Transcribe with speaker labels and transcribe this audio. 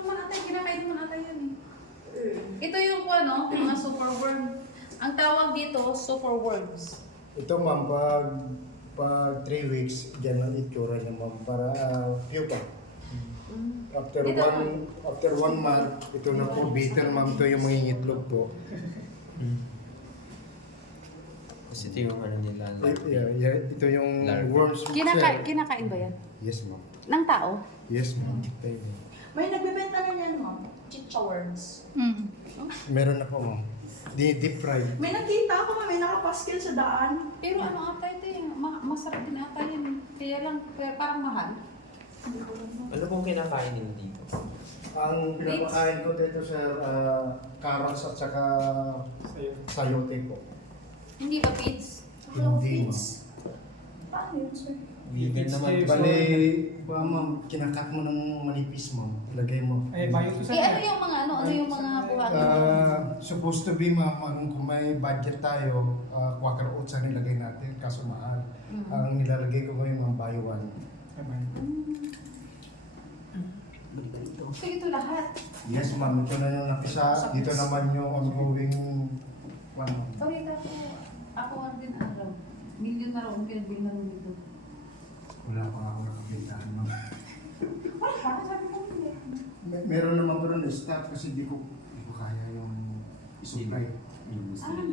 Speaker 1: naman atay, kinakain naman atay yan eh. Ito yung ano, mga superworm. Ang tawag dito, superworms.
Speaker 2: Ito ma'am, pag 3 weeks, dyan ang itsura niya ma'am, para pupa. After
Speaker 1: Ito,
Speaker 2: after 1 month, ito na po, bitter ma'am, ito yung mga itlog po.
Speaker 3: Kasi ito yung ano nila.
Speaker 2: Ito yung
Speaker 3: Larva.
Speaker 2: worms.
Speaker 1: kinakain ba yan?
Speaker 2: Yes ma'am.
Speaker 1: Ng tao?
Speaker 2: Yes ma'am.
Speaker 4: May nagbebenta na yan, ma'am.
Speaker 1: Chicha worms.
Speaker 2: Meron ako ma'am. Deep fried.
Speaker 4: May nakita ako, ma'am. May nakapaskil sa daan.
Speaker 1: Pero ano ata ito eh, masarap din ata yan eh. Kaya lang, parang mahal.
Speaker 3: Ano pong kinakain nila dito?
Speaker 2: Ang pinapakain ko dito sa carrots at saka sayote po.
Speaker 1: Hindi ba feeds?
Speaker 2: Hindi ma'am.
Speaker 4: Paano yun, sir?
Speaker 3: Vegan naman.
Speaker 2: Bali, ma'am, kinakat mo ng manipis ma'am. Ilagay mo.
Speaker 5: Eh, bayo to sa
Speaker 1: Eh ano yung mga ano yung mga buhangin?
Speaker 2: Supposed to be ma'am, kung may budget tayo, quaker oats ang nilagay natin, kaso mahal. Ang nilalagay ko ngayon mga buy one.
Speaker 1: So ito lahat.
Speaker 2: Yes ma'am, ito na yung napisa. Dito naman yung ongoing one.
Speaker 1: Bakit ako ang din araw. Milyon na raw ang pinagbilhan dito.
Speaker 2: Wala pa ako nakabintahan ma'am.
Speaker 1: Wala, sabi ko hindi.
Speaker 2: Meron naman pero na-stop kasi di ko kaya yung supply.
Speaker 1: Ah,